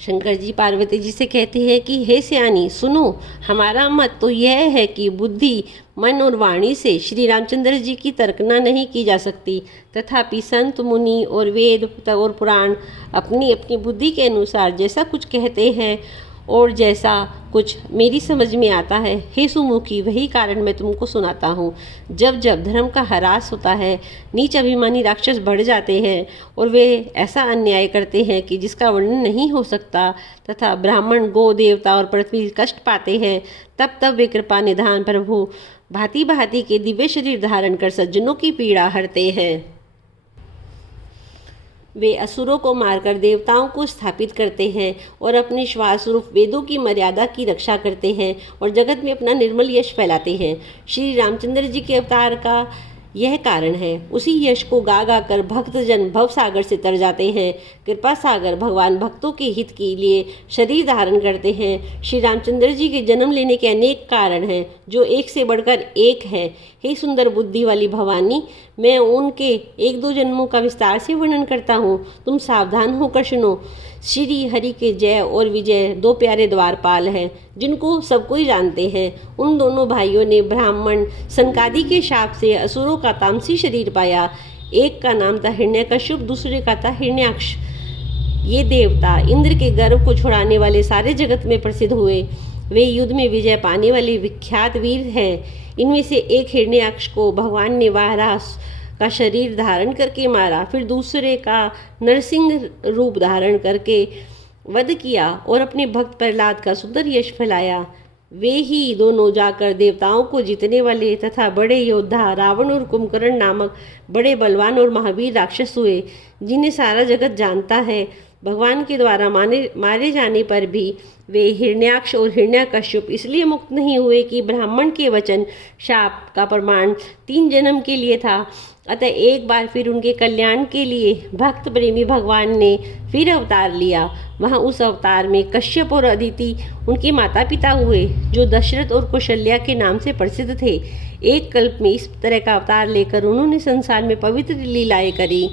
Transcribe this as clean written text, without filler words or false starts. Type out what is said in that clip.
शंकर जी पार्वती जी से कहते हैं कि हे सयानी सुनो, हमारा मत तो यह है कि बुद्धि, मन और वाणी से श्री रामचंद्र जी की तर्कना नहीं की जा सकती। तथापि संत मुनि और वेद और पुराण अपनी अपनी बुद्धि के अनुसार जैसा कुछ कहते हैं और जैसा कुछ मेरी समझ में आता है, हे सुमुखी, वही कारण मैं तुमको सुनाता हूँ। जब जब धर्म का ह्रास होता है, नीच अभिमानी राक्षस बढ़ जाते हैं और वे ऐसा अन्याय करते हैं कि जिसका वर्णन नहीं हो सकता, तथा ब्राह्मण, गो, देवता और पृथ्वी कष्ट पाते हैं, तब तब वे कृपा निधान प्रभु भांति भांति के दिव्य शरीर धारण कर सज्जनों की पीड़ा हरते हैं। वे असुरों को मारकर देवताओं को स्थापित करते हैं और अपने श्वास रूप वेदों की मर्यादा की रक्षा करते हैं और जगत में अपना निर्मल यश फैलाते हैं। श्री रामचंद्र जी के अवतार का यह कारण है। उसी यश को गा गा कर भक्तजन भव सागर से तर जाते हैं। कृपा सागर भगवान भक्तों के हित के लिए शरीर धारण करते हैं। श्री रामचंद्र जी के जन्म लेने के अनेक कारण हैं जो एक से बढ़कर एक है। हे सुंदर बुद्धि वाली भवानी, मैं उनके एक दो जन्मों का विस्तार से वर्णन करता हूँ, तुम सावधान होकर सुनो। श्री हरि के जय और विजय दो प्यारे द्वारपाल हैं जिनको सब कोई जानते हैं। उन दोनों भाइयों ने ब्राह्मण सनकादि के शाप से असुरों का तामसी शरीर पाया। एक का नाम था हिरण्यकश्यप, दूसरे का था हिरण्याक्ष। ये देवता इंद्र के गर्व को छुड़ाने वाले सारे जगत में प्रसिद्ध हुए। वे युद्ध में विजय पाने वाले विख्यात वीर हैं। इनमें से एक हिरण्याक्ष को भगवान ने वाराह का शरीर धारण करके मारा, फिर दूसरे का नरसिंह रूप धारण करके वध किया और अपने भक्त प्रहलाद का सुंदर यश फैलाया। वे ही दोनों जाकर देवताओं को जीतने वाले तथा बड़े योद्धा रावण और कुंभकर्ण नामक बड़े बलवान और महावीर राक्षस हुए, जिन्हें सारा जगत जानता है। भगवान के द्वारा मारे जाने पर भी वे हिरण्याक्ष और हिरण्यकश्यप इसलिए मुक्त नहीं हुए कि ब्राह्मण के वचन शाप का प्रमाण 3 जन्म के लिए था। अतः एक बार फिर उनके कल्याण के लिए भक्त प्रेमी भगवान ने फिर अवतार लिया। वहाँ उस अवतार में कश्यप और अदिति उनके माता पिता हुए, जो दशरथ और कौशल्या के नाम से प्रसिद्ध थे। एक कल्प में इस तरह का अवतार लेकर उन्होंने संसार में पवित्र लीलाएं करी।